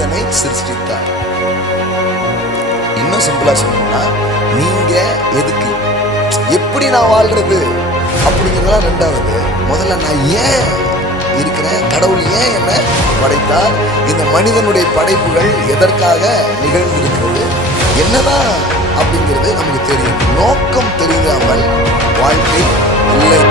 மனிதனை சிருஷ்டித்தார். இன்னும் சிம்பிளா சொல்லணும்னா, நீங்க எதுக்கு, எப்படி நான் வாழ்றது அப்படிங்கிறதெல்லாம் ரெண்டாவது. முதல்ல நான் ஏன் இருக்கிறேன், கடவுள் ஏன் என்ன படைத்தார், இந்த மனிதனுடைய படைப்புகள் எதற்காக நிகழ்ந்திருக்கிறது, என்னதான் அப்படிங்கிறது நமக்கு தெரியும். நோக்கம் தெரியாமல் வாழ்க்கை இல்லை.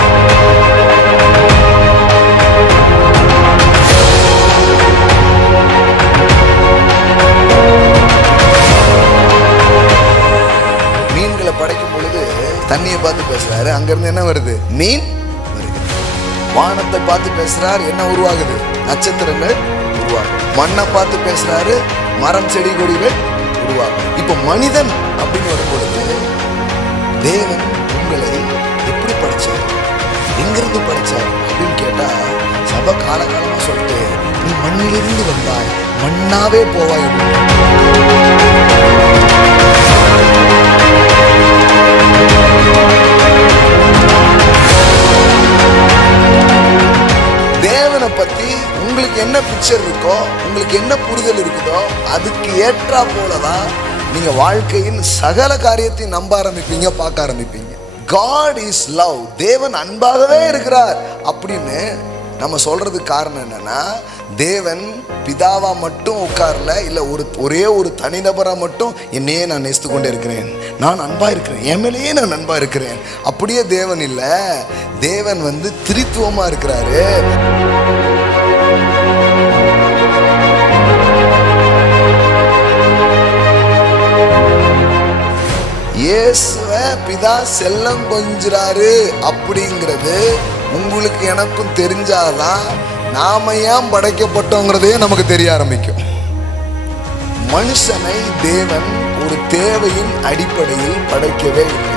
மீன்களை படைக்கும் பொழுது தண்ணியை பார்த்து பேசுறாரு, அங்கிருந்து என்ன வருது, மீன் வருது. வானத்தை பார்த்து பேசுறாரு, என்ன உருவாகுது, நட்சத்திரங்கள் உருவாகும். மண்ணை பார்த்து பேசுறாரு, மரம் செடி கொடிகள் உருவாகும். இப்ப மனிதன் அப்படின்னு வரும் பொழுது தேவன் உங்களை எப்படி படைச்சார், எங்கிருந்து படைச்சார் அப்படின்னு கேட்டா, சபை காலகாலமா சொல்லிட்டு நீ மண்ணிலிருந்து வந்தாய், மண்ணாவே போவாய். தேவனை பத்தி உங்களுக்கு என்ன பிக்சர் இருக்கோ, உங்களுக்கு என்ன புரிதல் இருக்குதோ, அதுக்கு ஏற்றா போலதான் நீங்க வாழ்க்கையின் சகல காரியத்தையும் நம்ப ஆரம்பிப்பீங்க, பார்க்க ஆரம்பிப்பீங்க. God is love. தேவன் அன்பாகவே இருக்கிறார் அப்படின்னு நம்ம சொல்றதுக்கு காரணம் என்னன்னா, தேவன் பிதாவா மட்டும் உட்கார்ல, இல்ல ஒரே ஒரு தனிநபரா மட்டும் என்னையே நான் நேசித்து கொண்டே இருக்கிறேன், நான் அன்பா இருக்கிறேன், என் மேலேயே நான் அன்பா இருக்கிறேன், அப்படியே தேவன் இல்ல. தேவன் திரித்துவமா இருக்கிறாரு. இயேசுவ பிதா செல்லம் கொஞ்சுறாரு அப்படிங்கிறது உங்களுக்கு எனக்கும் தெரிஞ்சாதான் நாம ஏன் படைக்கப்பட்டோங்கிறதே நமக்கு தெரிய ஆரம்பிக்கும். மனுஷனை தேவன் ஒரு தேவையின் அடிப்படையில் படைக்கவே இல்லை.